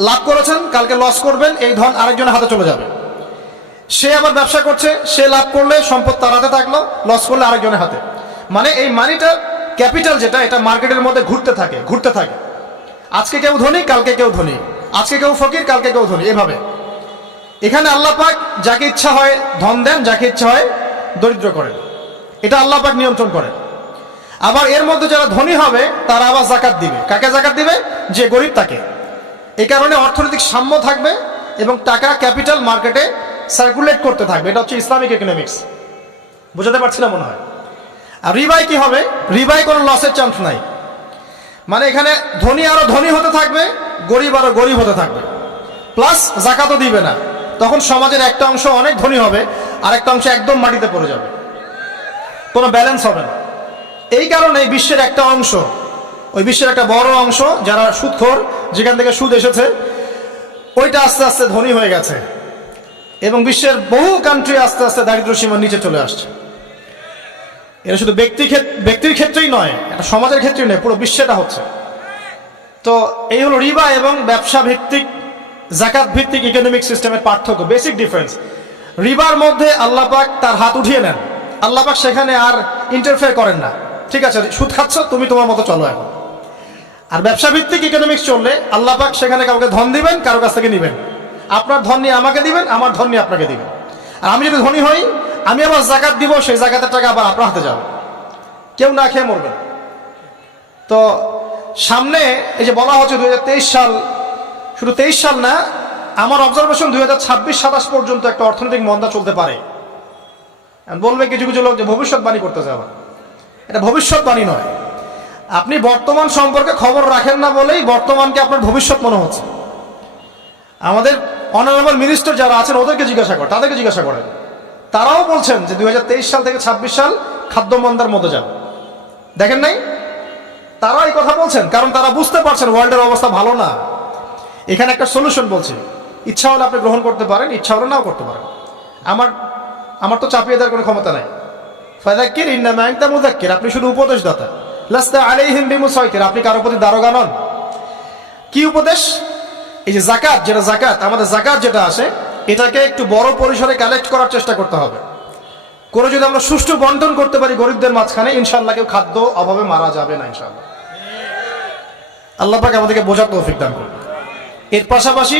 লাভ করেছেন, কালকে লস করবেন, এই ধন আরেকজনের হাতে চলে যাবে। সে আবার ব্যবসা করছে, সে লাভ করলে সম্পদ তার হাতে থাকলো, লস করলে আরেকজনের হাতে। মানে এই মানিটা, ক্যাপিটাল যেটা, এটা মার্কেটের মধ্যে ঘুরতে থাকে, ঘুরতে থাকে। আজকে কেউ ধনী, কালকে কেউ ধনী, আজকে কেউ ফকির, কালকে কেউ ধনী, এভাবে। এখানে আল্লাহ পাক যাকে ইচ্ছা হয় ধন দেন, যাকে ইচ্ছা হয় দরিদ্র করেন। এটা আল্লাহ পাক নিয়ন্ত্রণ করেন। আবার এর মধ্যে যারা ধনী হবে তারা আবার জাকাত দিবে। কাকে জাকাত দিবে? যে গরিব তাকে। এই কারণে অর্থনৈতিক সাম্য থাকবে এবং টাকা, ক্যাপিটাল মার্কেটে সার্কুলেট করতে থাকবে। এটা হচ্ছে ইসলামিক ইকোনমিক্স। বুঝাতে পারছি না মনে হয়? আর রিবাই কি হবে? রিবাই কোনো লসের চান্স নাই। মানে এখানে ধনী আরো ধনী হতে থাকবে, গরিব আরো গরিব হতে থাকবে, প্লাস জাকাতও দিবে না। তখন সমাজের একটা অংশ অনেক ধনী হবে, আর একটা অংশ একদম মাটিতে পড়ে যাবে, কোনো ব্যালেন্স হবে না। এই কারণে বিশ্বের একটা অংশ, ওই বিশ্বের একটা বড় অংশ যারা সুদখোর, যেখান থেকে সুদ এসেছে, ওইটা আস্তে আস্তে ধনী হয়ে গেছে এবং বিশ্বের বহু কান্ট্রি আস্তে আস্তে দারিদ্র্য সীমার নিচে চলে আসছে। এটা শুধু ব্যক্তির ক্ষেত্রেই নয়, এটা সমাজের ক্ষেত্রেই নয়, পুরো বিশ্বেটা হচ্ছে। তো এই হলো রিবা এবং ব্যবসা ভিত্তিক, জাকাত ভিত্তিক ইকোনমিক সিস্টেমের পার্থক্য, বেসিক ডিফারেন্স। রিবার মধ্যে আল্লাহ পাক তার হাত উঠিয়ে নেন, আল্লাহ পাক সেখানে আর ইন্টারফেয়ার করেন না। ঠিক আছে, সুদ খাচ্ছ, তুমি তোমার মতো চলো এখন। আর ব্যবসা ভিত্তিক ইকোনমিক্স চললে আল্লাহ পাক সেখানে কাউকে ধন দিবেন, কারো কাছ থেকে নিবেন। আপনার ধন নিয়ে আমাকে দিবেন, আমার ধন নিয়ে আপনাকে দিবেন। আর আমি যদি ধনী হই, আমি আবার জাকাত দিব, সেই জাকাতের টাকা আবার আপনার হাতে যাবে, কেউ না খেয়ে মরবে। তো সামনে এই যে বলা হচ্ছে 2023 সাল, শুধু 23 সাল না, আমার অবজারভেশন 2026-27 পর্যন্ত একটা অর্থনৈতিক মন্দা চলতে পারে। বলবে কিছু কিছু লোক যে ভবিষ্যৎবাণী করতেছে। আবার এটা ভবিষ্যৎবাণী নয়। আপনি বর্তমান সম্পর্কে খবর রাখেন না বলেই বর্তমানকে আপনার ভবিষ্যৎ মনে হচ্ছে। আমাদের অনারেবল মিনিস্টার যারা আছেন ওদেরকে জিজ্ঞাসা করেন, তাদেরকে জিজ্ঞাসা করেন, তারাও বলছেন যে 2023 সাল থেকে 26 সাল খাদ্য মন্দার মধ্যে যাবে। দেখেন নাই? তারা এই কথা বলছেন কারণ তারা বুঝতে পারছেন ওয়ার্ল্ডের অবস্থা ভালো না। এখানে একটা সলিউশন বলছে, ইচ্ছা হলে আপনি গ্রহণ করতে পারেন, ইচ্ছা হলে নাও করতে পারেন। আমার তো চাপিয়ে দেওয়ার কোনো ক্ষমতা নাই। ফাযাক্কির ইন্নামা আনতা মুযাক্কির, আপনি শুধু উপদেশদাতা। লাস্তা আলাইহিম বিমুসাইতির, আপনি কারো প্রতি দারোগা নন। কি উপদেশ? এই যে জাকাত, যেটা জাকাত, আমাদের জাকাত যেটা আসে, এটাকে একটু বড় পরিসরে কালেক্ট করার চেষ্টা করতে হবে। করে যদি আমরা সুষ্ঠু বন্টন করতে পারি গরিবদের মাঝখানে, ইনশাআল্লাহ কেউ খাদ্য অভাবে মারা যাবে না ইনশাআল্লাহ। আল্লাহ পাক আমাদেরকে বোঝার তৌফিক দান করুন। এর পাশাপাশি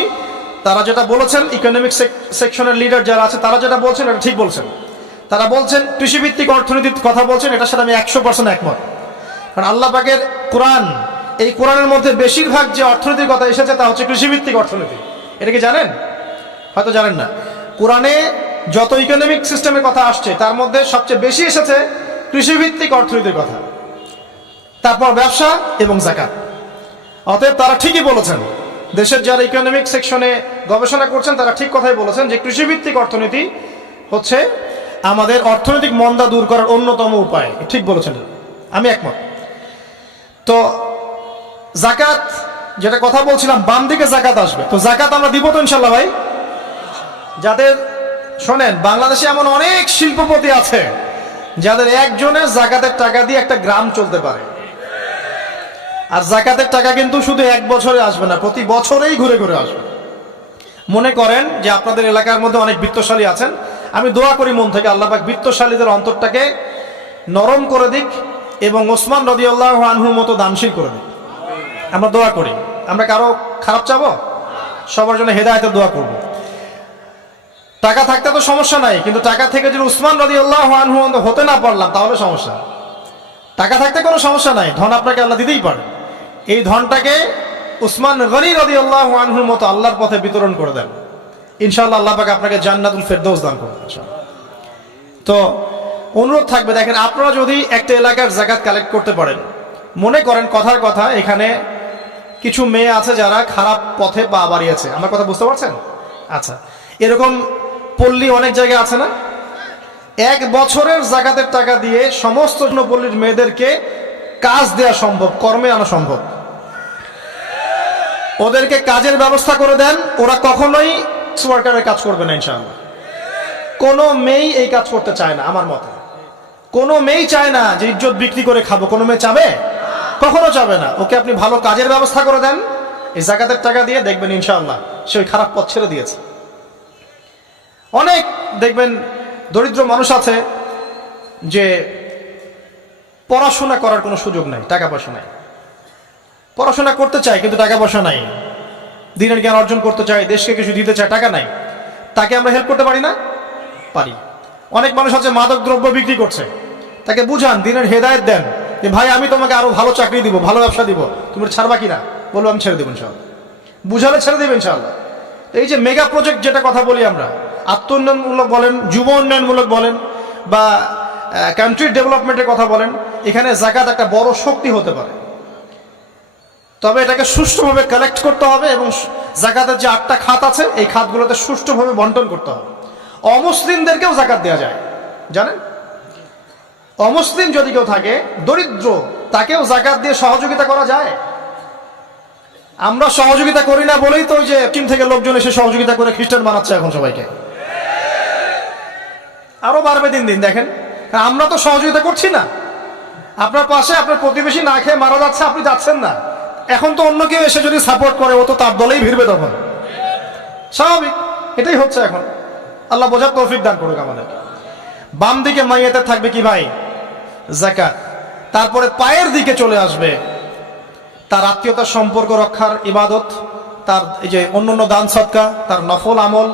তারা যেটা বলেছেন, ইকোনমিক সেকশনের লিডার যারা আছে তারা যেটা বলছেন এটা ঠিক বলছেন। তারা বলছেন কৃষিভিত্তিক অর্থনীতির কথা বলছেন, এটার সাথে আমি 100% একমত। কারণ আল্লাহ পাকের কোরআন, এই কোরআনের মধ্যে বেশিরভাগ যে অর্থনীতির কথা এসেছে তা হচ্ছে কৃষিভিত্তিক অর্থনীতি। এটা কি জানেন? হয়তো জানেন না। কোরআনে যত ইকোনমিক সিস্টেমের কথা আসছে তার মধ্যে সবচেয়ে বেশি এসেছে কৃষিভিত্তিক অর্থনীতির কথা, তারপর ব্যবসা এবং জাকাত। অতএব তারা ঠিকই বলেছেন, দেশের যারা ইকোনমিক সেকশনে গবেষণা করছেন তারা ঠিক কথাই বলেছেন যে কৃষিভিত্তিক অর্থনীতি হচ্ছে আমাদের অর্থনৈতিক মন্দা দূর করার অন্যতম উপায়। ঠিক বলেছেন, আমি একমত। তো জাকাত যেটা কথা বলছিলাম, বাম দিকে জাকাত আসবে। তো জাকাত আমরা দিব তো ইনশাল্লাহ ভাই। যাদের শোনেন, বাংলাদেশে এমন অনেক শিল্পপতি আছে যাদের একজনের জাকাতের টাকা দিয়ে একটা গ্রাম চলতে পারে। আর জাকাতের টাকা কিন্তু শুধু এক বছরে আসবে না, প্রতি বছরেই ঘুরে ঘুরে আসবে। মনে করেন যে আপনাদের এলাকার মধ্যে অনেক বিত্তশালী আছেন, আমি দোয়া করি মন থেকে আল্লাহ পাক বিত্তশালীদের অন্তরটাকে নরম করে দিক এবং ওসমান রাদিয়াল্লাহু আনহুর মতো দানশীল করে দিক। আমরা দোয়া করি, আমরা কারো খারাপ চাবো? সবার জন্য হেদায়েতের দোয়া করব। টাকা থাকতে তো সমস্যা নাই, কিন্তু টাকা থেকে যদি উসমান রাদিয়াল্লাহু আনহু হতে না পারলাম তাহলে সমস্যা। টাকা থাকতে কোনো সমস্যা নাই, ধন আপনাকে আল্লাহ দিতেই পারে। এই ধনটাকে উসমান গনি রাদিয়াল্লাহু আনহুর মতো আল্লাহর পথে বিতরণ করে দেন, ইনশাআল্লাহ আল্লাহ পাক আপনাকে জান্নাতুল ফেরদৌস দান করবেন ইনশাআল্লাহ। তো অনুরোধ থাকবে, দেখেন আপনারা যদি একটা এলাকার যাকাত কালেক্ট করতে পারেন, মনে করেন কথার কথা এখানে কিছু মেয়ে আছে যারা খারাপ পথে পা বাড়িয়েছে, আমার কথা বুঝতে পারছেন? আচ্ছা, এরকম পল্লী অনেক জায়গায় আছে না? এক বছরের যাকাতের টাকা দিয়ে সমস্ত পল্লীর মেয়েদেরকে কাজ দেওয়া সম্ভব, কর্মে আনা সম্ভব। ওদেরকে কাজের ব্যবস্থা করে দেন, ওরা কখনোই ওয়ার্কারের কাজ করবে না ইনশাআল্লাহ। কোনো মেয়ে এই কাজ করতে চায় না আমার মতে। কোনো মেয়ে চায় না যে ইজ্জত বিক্রি করে খাবো, কোনো মেয়ে চাবে? কখনো চাবে না। ওকে আপনি ভালো কাজের ব্যবস্থা করে দেন এই যাকাতের টাকা দিয়ে, দেখবেন ইনশাআল্লাহ সে ওই খারাপ পথ ছেড়ে দিয়েছে। অনেক দেখবেন দরিদ্র মানুষ আছে যে পড়াশোনা করার কোনো সুযোগ নাই, টাকা পয়সা নাই, পড়াশোনা করতে চায় কিন্তু টাকা পয়সা নাই, দিনের জ্ঞান অর্জন করতে চায়, দেশকে কিছু দিতে চায়, টাকা নাই। তাকে আমরা হেল্প করতে পারি না? পারি। অনেক মানুষ আছে মাদক দ্রব্য বিক্রি করছে, তাকে বুঝান, দিনের হেদায়েত দেন যে ভাই আমি তোমাকে আরো ভালো চাকরি দিব, ভালো ব্যবসা দিব, তুমি ছাড়বা কিনা? বলবো আমি ছেড়ে দেবো ইনশাআল্লাহ। বুঝালে ছেড়ে দেবে ইনশাআল্লাহ। এই যে মেগা প্রজেক্ট যেটা কথা বলি আমরা, আত্ম উন্নয়নমূলক বলেন, যুব উন্নয়নমূলক বলেন, বা কান্ট্রি ডেভেলপমেন্টের কথা বলেন, এখানে যাকাত একটা বড় শক্তি হতে পারে। তবে এটাকে সুষ্ঠুভাবে কালেক্ট করতে হবে এবং যাকাতের যে 8টা খাত আছে এই খাতগুলোতে সুষ্ঠুভাবে বন্টন করতে হবে। অমুসলিমদেরকেও যাকাত দেওয়া যায়, জানেন? অমুসলিম যদি কেউ থাকে, দরিদ্র, তাকেও যাকাত দিয়ে সহযোগিতা করা যায়। আমরা সহযোগিতা করি না বলেই তো ওই যে চীন থেকে লোকজন এসে সহযোগিতা করে খ্রিস্টান বানাচ্ছে এখন সবাইকে। আরো বাড়বে দিন দিন, দেখেন। আমরা তো সহযোগিতা করছি না। আপনার পাশে আপনার প্রতিবেশী না খেয়ে মারা যাচ্ছে, আপনি যাচ্ছেন না। এখন তো অন্য কেউ এসে যদি সাপোর্ট করে, ও তো তার দলেই ভিড়বে তখন, স্বাভাবিক। এটাই হচ্ছে এখন। আল্লাহ বোঝার তৌফিক দান করুক আমাদের। বাম দিকে মাইয়াতে থাকবে কি ভাই? যাকাত। তারপরে পায়ের দিকে চলে আসবে তার আত্মীয়তার সম্পর্ক রক্ষার ইবাদত, তার এই যে অন্যান্য দান সদকা, তার নফল আমল,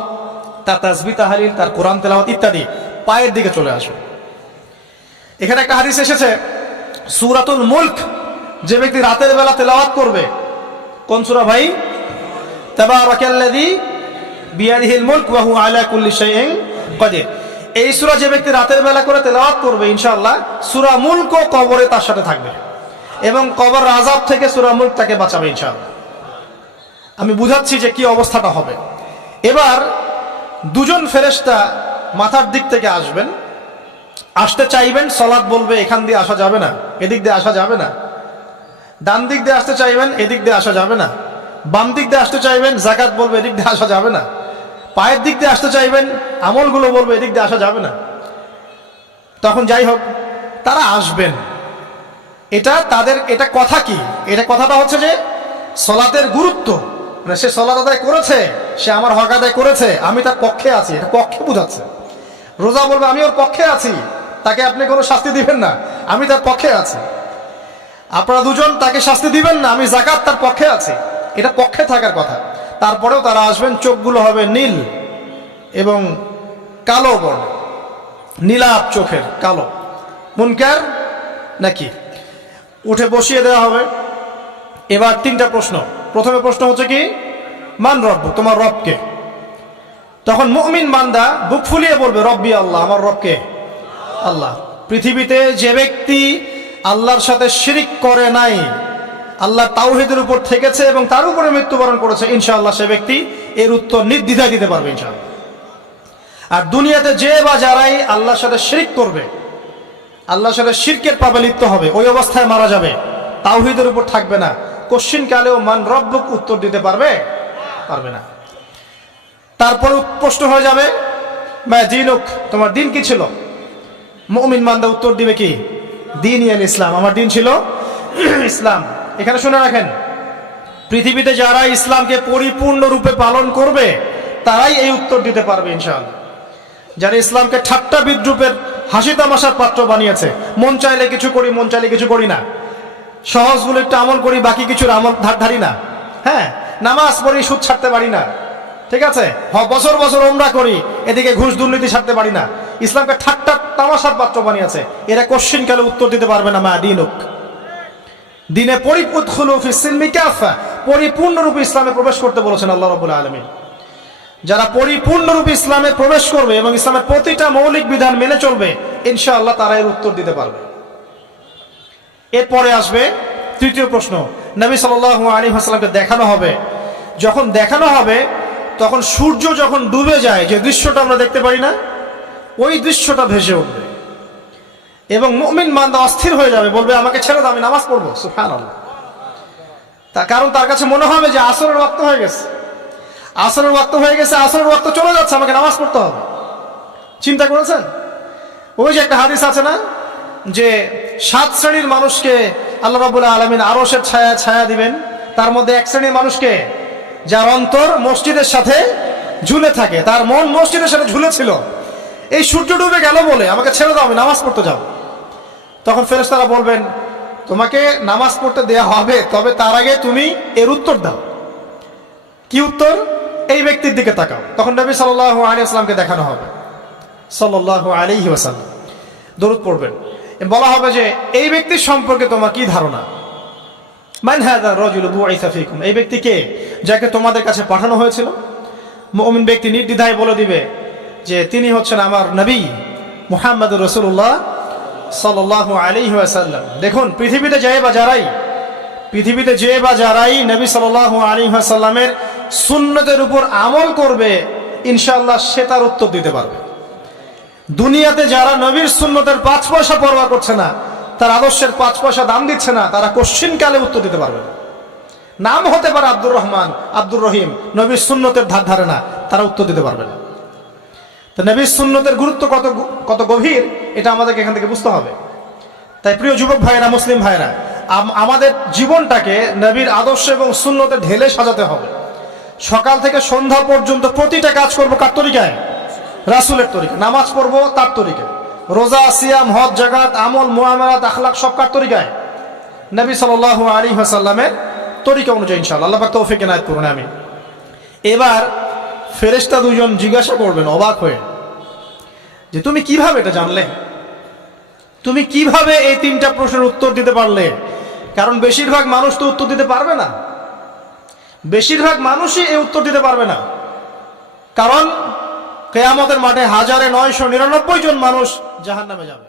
তার তাসবিহ তাহলিল, তার কোরআন তেলাওয়াত ইত্যাদি পায়ের দিকে চলে আসবে। এখানে একটা হাদিস এসেছে, সূরাতুল মুলক যে ব্যক্তি রাতের বেলা তেলাওয়াত করবে, কোন সূরা ভাই? তাবারাকাল্লাযী বিয়াদিহিল মুলক ওয়া হুয়া আলা কুল্লি শাইইন কাদির। এই সূরা যে ব্যক্তি রাতের বেলা করে তেলাওয়াত করবে, ইনশাআল্লাহ সূরা মুলক কবরে তার সাথে থাকবে এবং কবর আযাব থেকে সূরা মুলক তাকে বাঁচাবে ইনশাআল্লাহ। আমি বুঝাচ্ছি যে কি অবস্থাটা হবে। এবার দুজন ফেরেশতা মাথার দিক থেকে আসবেন, আসতে চাইবেন, সালাত বলবে এখান দিয়ে আসা যাবে না, এদিক দিয়ে আসা যাবে না। ডান দিক দিয়ে আসতে চাইবেন, এদিক দিয়ে আসা যাবে না। বাম দিক দিয়ে আসতে চাইবেন, যাকাত বলবে এদিক দিয়ে আসা যাবে না। পায়ের দিক দিয়ে আসতে চাইবেন, আমলগুলো বলবে এদিক দিয়ে আসা যাবে না। তখন যাই হোক তারা আসবেন। এটা তাদের, এটা কথা কি? এটা কথাটা হচ্ছে যে সলাতের গুরুত্ব, মানে সে সলাত আদায় করেছে, সে আমার হক আদায় করেছে, আমি তার পক্ষে আছি, এটা পক্ষে বুঝাচ্ছে। রোজা বলবে আমি ওর পক্ষে আছি, তাকে আপনি কোনো শাস্তি দিবেন না, আমি তার পক্ষে আছি। আপনারা দুজন তাকে শাস্তি দিবেন না, আমি যাকাত তার পক্ষে আছি, এটা পক্ষে থাকার কথা। তারপরেও তারা আসবেন, চোখগুলো হবে নীল এবং কালো বর্ণ, নীলাপ চোখের কালো। মুনকার নাকি? উঠে বসিয়ে দেওয়া হবে। এবার 3টা প্রশ্ন। প্রথমে প্রশ্ন হচ্ছে কি? মান রব্ব, তোমার রবকে? তখন মুমিন বান্দা বুক ফুলিয়ে বলবে রব্বি আল্লাহ, আমার রবকে আল্লাহ। পৃথিবীতে যে ব্যক্তি আল্লাহর সাথে শিরিক করে নাই, আল্লাহ তাওহীদের উপর থেকেছে এবং তার উপরে মৃত্যুবরণ করেছে, ইনশাআল্লাহ সে ব্যক্তি এর উত্তর নির্দ্বিধায় দিতে পারবে ইনশাআল্লাহ। আর দুনিয়াতে যে বা যারাই আল্লাহর সাথে শিরিক করবে, আল্লাহর সাথে শিরকের পাবে লিপ্ত হবে, ওই অবস্থায় মারা যাবে, তাওহীদের উপর থাকবে না, কোশ্চিন কালেও মান রব্বুক উত্তর দিতে পারবে না। তারপর প্রশ্ন হয়ে যাবে মা দীনুক, তোমার দিন কি ছিল? মুমিন বান্দা উত্তর দিবে কি? দীন ইয়াল ইসলাম, আমার দিন ছিল ইসলাম। এখানে শুনে রাখেন, পৃথিবীতে যারা ইসলামকে পরিপূর্ণ রূপে পালন করবে তারাই এই উত্তর দিতে পারবে ইনশাআল্লাহ। যারা ইসলামকে ঠাট্টা বিদ্রুপের হাসি তামাশার পাত্র বানিয়েছে, মন চাইলে কিছু করি, মন চাইলে কিছু করি না, সহজগুলো একটু আমল করি, বাকি কিছুর আমল ধারি না, হ্যাঁ, নামাজ পড়ি, সুদ ছাড়তে পারি না, ঠিক আছে, বছর বছর ওমরা করি, এদিকে ঘুষ দুর্নীতি ছাড়তে পারি না, ইসলামকে ঠাট্টা তামাশার পাত্র বানিয়েছে, এরা কোশ্চিনকালে উত্তর দিতে পারবে না মা দিনুক, দিনে পরিপূর্ণরূপে ইসলামে প্রবেশ করতে বলেছেন আল্লাহ রাব্বুল আলামিন। যারা পরিপূর্ণরূপে ইসলামে প্রবেশ করবে এবং ইসলামের প্রতিটা মৌলিক বিধান মেনে চলবে, ইনশাআল্লাহ তারা এর উত্তর দিতে পারবে। এরপরে আসবে তৃতীয় প্রশ্ন। নবী সাল্লাল্লাহু আলাইহি ওয়াসাল্লামকে দেখানো হবে, যখন দেখানো হবে তখন সূর্য যখন ডুবে যায়, যে দৃশ্যটা আমরা দেখতে পারি না, ওই দৃশ্যটা ভেসে উঠবে এবং মুমিন বান্দা অস্থির হয়ে যাবে, বলবে আমাকে ছেড়ে দাও, আমি নামাজ পড়বো। সুবহানাল্লাহ। কারণ তার কাছে মনে হবে যে আসরের ওয়াক্ত হয়ে গেছে, আসরের ওয়াক্ত হয়ে গেছে, আসরের ওয়াক্ত চলে যাচ্ছে, আমাকে নামাজ পড়তে হবে। চিন্তা করেছেন? ওই যে একটা হাদিস আছে না, যে 7 শ্রেণীর মানুষকে আল্লাহ রাব্বুল আলামিন আরশের ছায়া দিবেন, তার মধ্যে এক শ্রেণীর মানুষকে যার অন্তর মসজিদের সাথে ঝুলে থাকে, তার মন মসজিদের সাথে ঝুলে ছিল, এই সূর্য ডুবে গেল বলে আমাকে ছেড়ে দাও, আমি নামাজ পড়তে যাব। তখন ফেরেশতারা বলবেন তোমাকে নামাজ পড়তে দেয়া হবে, তবে তার আগে তুমি এর উত্তর দাও। কি উত্তর? এই ব্যক্তির দিকে তাকাও। তখন নবী সাল্লাল্লাহু আলাইহি ওয়াসাল্লামকে দেখানো হবে, সাল্লাল্লাহু আলাইহি ওয়াসাল্লাম দরুদ পড়বেন, বলা হবে যে এই ব্যক্তির সম্পর্কে তোমার কি ধারণা? মান হাযা রাজুলু বুইসা ফীকুম, এই ব্যক্তি কে, যাকে তোমাদের কাছে পাঠানো হয়েছিল? মুমিন ব্যক্তি নির্দ্বিধায় বলে দিবে যে তিনি হচ্ছেন আমার নবী মুহাম্মদুর রাসূলুল্লাহ সাল্লাল্লাহু আলাইহি ওয়াসাল্লাম। দেখুন, পৃথিবীতে যে বা যারাই নবী সাল্লাল্লাহু আলাইহি ওয়াসাল্লামের সুন্নতের উপর আমল করবে, ইনশাআল্লাহ সে তার উত্তর দিতে পারবে। দুনিয়াতে যারা নবীর সুন্নতের 5 পয়সা পরোয়া করছে না, তার আদর্শের 5 পয়সা দাম দিচ্ছে না, তারা কোশ্চিনকালে উত্তর দিতে পারবে না। নাম হতে পারে আব্দুর রহমান, আব্দুর রহিম, নবীর সুন্নতের ধারে না, তারা উত্তর দিতে পারবে না। তো নবীর সুন্নতের গুরুত্ব কত গভীর, এটা আমাদেরকে এখান থেকে বুঝতে হবে। তাই প্রিয় যুবক ভাইয়েরা, মুসলিম ভাইয়েরা, আমাদের জীবনটাকে নবীর আদর্শ এবং সুন্নতে ঢেলে সাজাতে হবে। সকাল থেকে সন্ধ্যা পর্যন্ত প্রতিটা কাজ করব কার তরিকায়? রাসূলের তরিকা। নামাজ পড়বো তার তরিকায়, রোজা, সিয়াম, হজ, জাকাত, আমল, মুআমালাত, আখলাক সব কার তরিকায়? নবী সাল্লাল্লাহু আলাইহি ওয়াসাল্লামের তরিকা অনুযায়ী ইনশাআল্লাহ। আল্লাহ পাক তৌফিক এনায়েত করুন, আমিন। এবার ফেরেশতা দুজন জিজ্ঞাসা করবেন অবাক হয়ে যে তুমি কিভাবে এটা জানলে, তুমি কিভাবে এই 3টা প্রশ্নের উত্তর দিতে পারলে? কারণ বেশিরভাগ মানুষ তো উত্তর দিতে পারবে না, বেশিরভাগ মানুষই এই উত্তর দিতে পারবে না। কারণ কিয়ামতের মাঠে 1999 জন মানুষ জাহান্নামে যাবে।